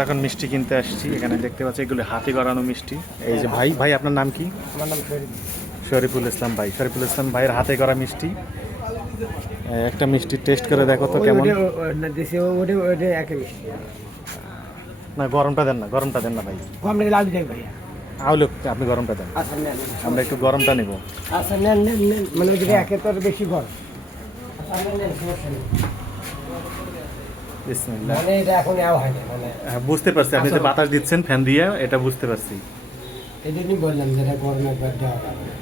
এখন মিষ্টি কিনতে আসছি। এখানে দেখতে পাচ্ছি এগুলো হাতে গড়ানো মিষ্টি। এই যে ভাই, ভাই আপনার নাম কি? আমার নাম শরীফুল ইসলাম ভাই। শরীফুল ইসলাম ভাইয়ের হাতে গড়া মিষ্টি। একটা মিষ্টি টেস্ট করে দেখো তো কেমন। না গরমটা দেন না, গরমটা দেন না ভাই। আউলে আপনি গরমটা দেন, আমরা একটু গরমটা নেব। আচ্ছা নেন নেন নেন, মানে ওইদিকে একে তোর বেশি গরম। বিসমিল্লাহ। মানে এটা এখন এও হয় না, মানে বুঝতে পারছি আপনি যে বাতাস দিচ্ছেন ফ্যান দিয়ে, এটা বুঝতে পারছি। এই জন্যই বললাম যে এটা গরম একবার দেওয়া যাবে না।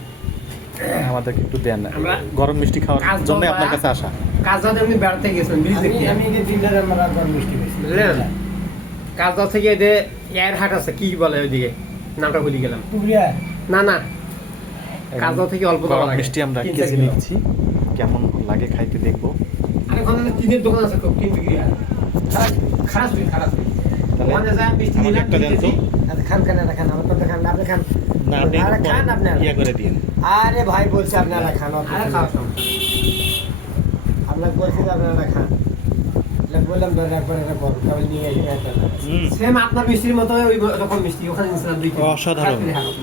আমাদেরকে একটু দেন, আমরা গরম মিষ্টি খাওয়ার জন্য আপনার কাছে আসা। কাজদাতে আপনি বেড়াতে গেছেন ব্রিজ দেখি আমি এই যে দিনটার আমরা গরম মিষ্টি বেশি বুঝলেন কাজদা থেকে এদের এয়ার হাট আছে কি বলে ওইদিকে নামটা ভুলে গেলাম টুকরিয়া না না কাজদা থেকে অল্প দাম গরম লাগে মিষ্টি আমরা তিন কেজি চার কিলো। নিচ্ছি, কেমন লাগে খাইতে দেখবো। আর ওখানে তিনের দোকান আছে খুব তিন বিক্রি হয় খারাপ খারাপ তাহলে ওখানে যায় মিষ্টি আমাকে নিলাম একটা দেন তো। আচ্ছা খান খান খান আমার তো খান আপনি খান না আপনি আরে খান আপনারা। ইয়া করে দিন। আরে ভাই বলছি আপনারা খান আরে খাওয়া সমস্যা আপনাকে বলছি যে আপনারা খান বললাম ধরে একবার এটা গরম তাহলে নিয়ে এসে একটা সেম আপনার মিষ্টির মতো ওই রকম মিষ্টি ওখানে নিয়েছিলাম 2 কিলো অসাধারণ,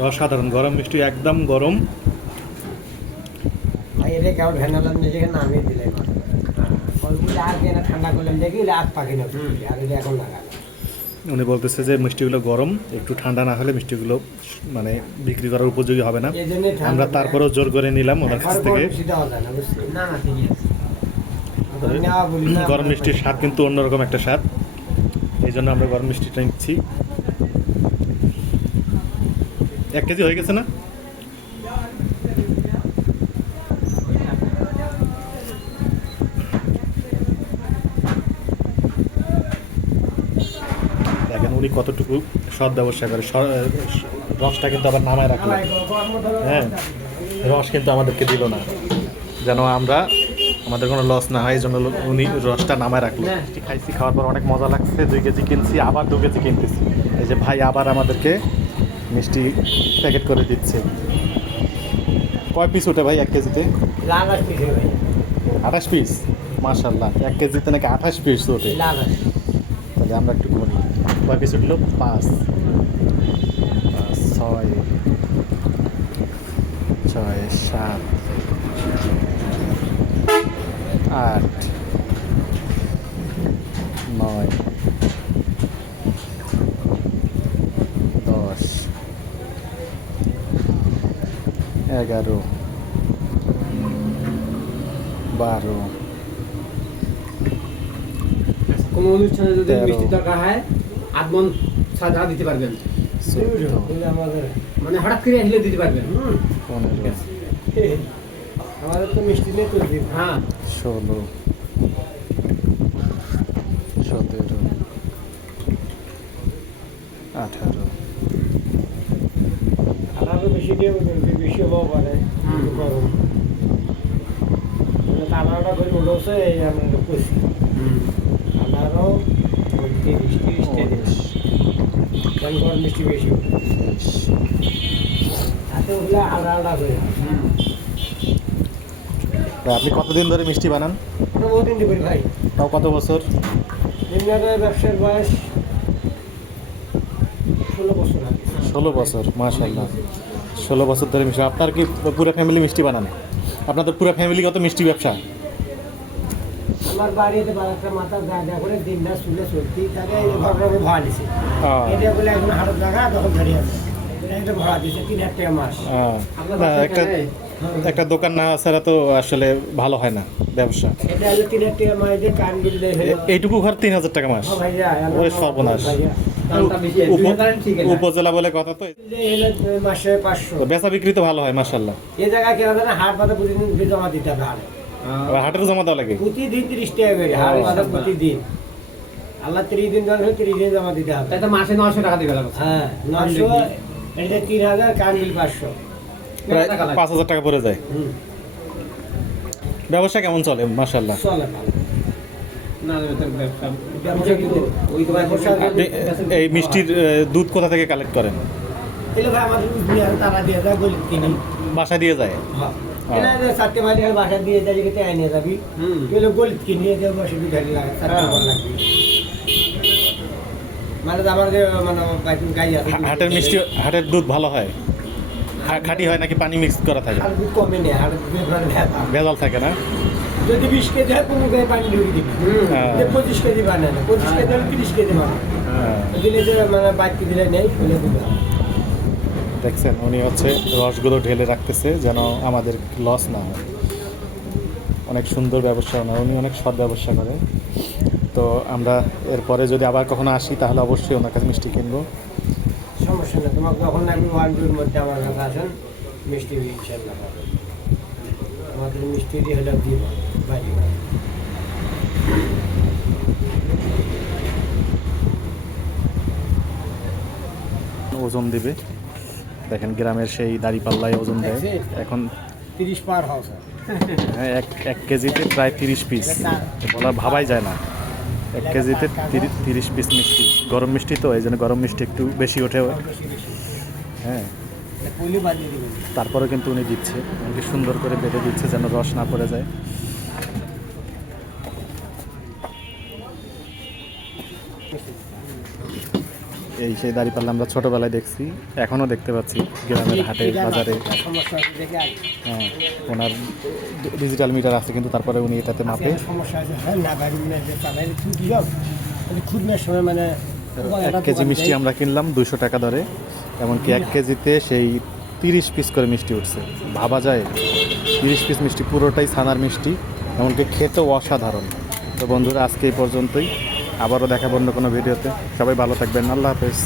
অসাধারণ গরম মিষ্টি, একদম গরম। ভাই এটা কেমন ভ্যানালাম নিজেকে নামিয়ে দিলে ফলগুলো আর কেনা ঠান্ডা করলাম দেখি রাত পাখি না আর এটা এখন লাগানো উনি বলতেছে যে মিষ্টিগুলো গরম, একটু ঠান্ডা না হলে মিষ্টিগুলো মানে বিক্রি করার উপযোগী হবে না। এই জন্যই ঠান্ডা আমরা তারপরেও জোর করে নিলাম ওনার কাছ থেকে। সেটা হবে না বুঝলি না না ঠিকই আছে না বলি না গরম মিষ্টির স্বাদ কিন্তু অন্যরকম একটা স্বাদ, এই জন্য আমরা গরম মিষ্টিটা নিচ্ছি। 1 কেজি হয়ে গেছে না? দেখেন উনি কতটুকু সৎ ব্যবসা করে। রসটা কিন্তু আবার নামায় রাখলো। হ্যাঁ, রস কিন্তু আমাদেরকে দিল না, যেন আমাদের কোনো লস না হয়, এই জন্য উনি রসটা নামায় রাখলো। মিষ্টি খাইছি, খাওয়ার পর অনেক মজা লাগছে। 2 কেজি কিনছি, আবার 2 কেজি কিনতেছি। এই যে ভাই আবার আমাদেরকে মিষ্টি প্যাকেট করে দিচ্ছে। কয় পিস ওঠে ভাই 1 কেজিতে? লাল আসছে ভাই 28 পিস। মাশাআল্লাহ, 1 কেজিতে নাকি 28 পিস ওঠে। লাল আসছে তাহলে আমরা একটু করি। কয় পিস উঠলো? 5 6 7 8 9 10 11 12 কোনো অনুষ্ঠানে যদি 13 মিষ্টি দরকার হয় আদমন সাদা দিতে পারবেন 14 আমাদের মানে হঠাৎ করে আসলে দিতে পারবেন 15 আমাদের তো মিষ্টি নেই তো দিব হ্যাঁ 16 17 18 আরো বেশি দিয়ে বেশি হওয়া পারে একটু গরম তালাটা করে উঠেছে এই আমরা খুশি আরো মিষ্টি গরম মিষ্টি বেশি হাতে ওগুলো আলাদা আলাদা করে আপনি কতদিন ধরে মিষ্টি বানান? আমরা বহুদিন দিয়ে করি ভাই তাও কত বছর? নিম্নের ব্যবসার বয়স 16 বছর আগে 16 বছর। মাশাআল্লাহ, 16 বছর ধরে মিষ্টি। আপনার কি পুরো ফ্যামিলি মিষ্টি বানান? আপনাদের পুরো ফ্যামিলিগত মিষ্টি ব্যবসা? আমার বাড়িতে বাচ্চা মাথা জায়গা করে দিনটা শুনে সত্যি তাকে ঘরে ভাড়া দিছে এটা বলে এখন হাটের জায়গা তখন দাঁড়িয়ে আছে এটা ভাড়া দিছে 3,000 টাকা মাস না, একটা দোকান না ছাড়া তো আসলে ভালো হয় না ব্যবসা। এটা হলো 3,000 টাকা মাস দিয়ে কান বিল দেয় এইটুকু ঘর 3,000 টাকা মাস। ভাইয়া ওরে সর্বনাশ। দামটা বেশি ঠিক আছে উপজেলা বলে কথা তো। মাসে 500 তো বেচা বিক্রি তো ভালো হয় মাশাআল্লাহ। এই জায়গায় কেন জানা হাট বাদে প্রতিদিন জমা দিতে হবে হাটে হাটেরও জমা দেওয়া লাগে প্রতিদিন 30 টাকা করে হাট বাদে প্রতিদিন আল্লাহ 30 দিন ধরে 30 দিন জমা দিতে হবে তাই তো মাসে 900 টাকা দিবে লাগবে হ্যাঁ 900 এটা 3,000 কান বিল 500 প্রায় 5,000 টাকা পড়ে যায়। ব্যবসা কেমন চলে? মাশাআল্লাহ চলে ভালো না ব্যবসা ব্যবসা কিন্তু ওই তো ব্যবসা আপনি এই মিষ্টির দুধ কোথা থেকে কালেক্ট করেন? এলে ভাই আমাদের বিয়ার তারা দিয়ে যায় গলি কিনি বাসা দিয়ে যায়? হ্যাঁ এলা যে সাতকে ভাই বাসা দিয়ে যায় যেতে আইনে যাবি এলে গলি কিনি দিয়ে বসে বিধারি লাগে সাতকে বল লাগবে মানে আমার মানে গাই আছে হাটের মিষ্টি, হাটের দুধ ভালো হয়, খাঁটি হয় নাকি পানি মিক্স করা থাকে? আর দুধ কমে নেই, আর দুধ ভেজাল। ভেজাল থাকে না? যদি 20 কেজি হয় 15 কেজি পানি ঢুকিয়ে দিবি। হ্যাঁ। 25 কেজি বানায় না, 25 কেজি হলে 30 কেজি বানায়। হ্যাঁ। দিলে যে মানে বাড়তি দিলে নেই, ফেলে দিবে। দেখছেন উনি হচ্ছে রসগুলো ঢেলে রাখতেছে যেন আমাদের লস না হয়। অনেক সুন্দর ব্যবসা ওনার, উনি অনেক সৎ ব্যবসা করে। তো আমরা এরপরে যদি আবার কখনো আসি তাহলে অবশ্যই ওনার কাছে মিষ্টি কিনবো। সমস্যা নেই, তোমাকে যখন লাগবে 1-2 মধ্যে আমার কাছে আসেন, মিষ্টি ইনশাল্লাহ পাবেন। আমাদের মিষ্টি দিয়ে হলে দিব বাড়ি বাড়ি। ওজন দিবে, দেখেন গ্রামের সেই দাড়িপাল্লায় ওজন দেয়। এখন 30 পার হাও স্যার। হ্যাঁ, এক কেজিতে প্রায় 30 পিস, বলা ভাবাই যায় না। 1 কেজিতে 30 পিস মিষ্টি, গরম মিষ্টি তো এই জন্য গরম মিষ্টি একটু বেশি ওঠে। হ্যাঁ, পলি বানিয়ে দিবেন। তারপরে কিন্তু উনি দিচ্ছে, উনি সুন্দর করে বেঁধে দিচ্ছে যেন রস না পড়ে যায়। এই সেই দাঁড়িপাল্লা আমরা ছোটোবেলায় দেখছি, এখনও দেখতে পাচ্ছি গ্রামের হাটে বাজারে। সমস্যা আছে দেখে আগে। হ্যাঁ, ওনার ডিজিটাল মিটার আছে কিন্তু তারপরে উনি এটাতে মাপে। সমস্যা আছে, হ্যাঁ না বাড়ি না যে পাবে ছুটি যাও, খুদনের সময় মানে 1 কেজি মিষ্টি আমরা কিনলাম 200 টাকা দরে, এমনকি 1 কেজিতে সেই 30 পিস করে মিষ্টি উঠছে। ভাবা যায় 30 পিস মিষ্টি, পুরোটাই ছানার মিষ্টি, এমনকি খেতেও অসাধারণ। তো বন্ধুরা আজকে এই পর্যন্তই, আবারও দেখাবো অন্য কোনো ভিডিওতে। সবাই ভালো থাকবেন, আল্লাহ হাফেজ।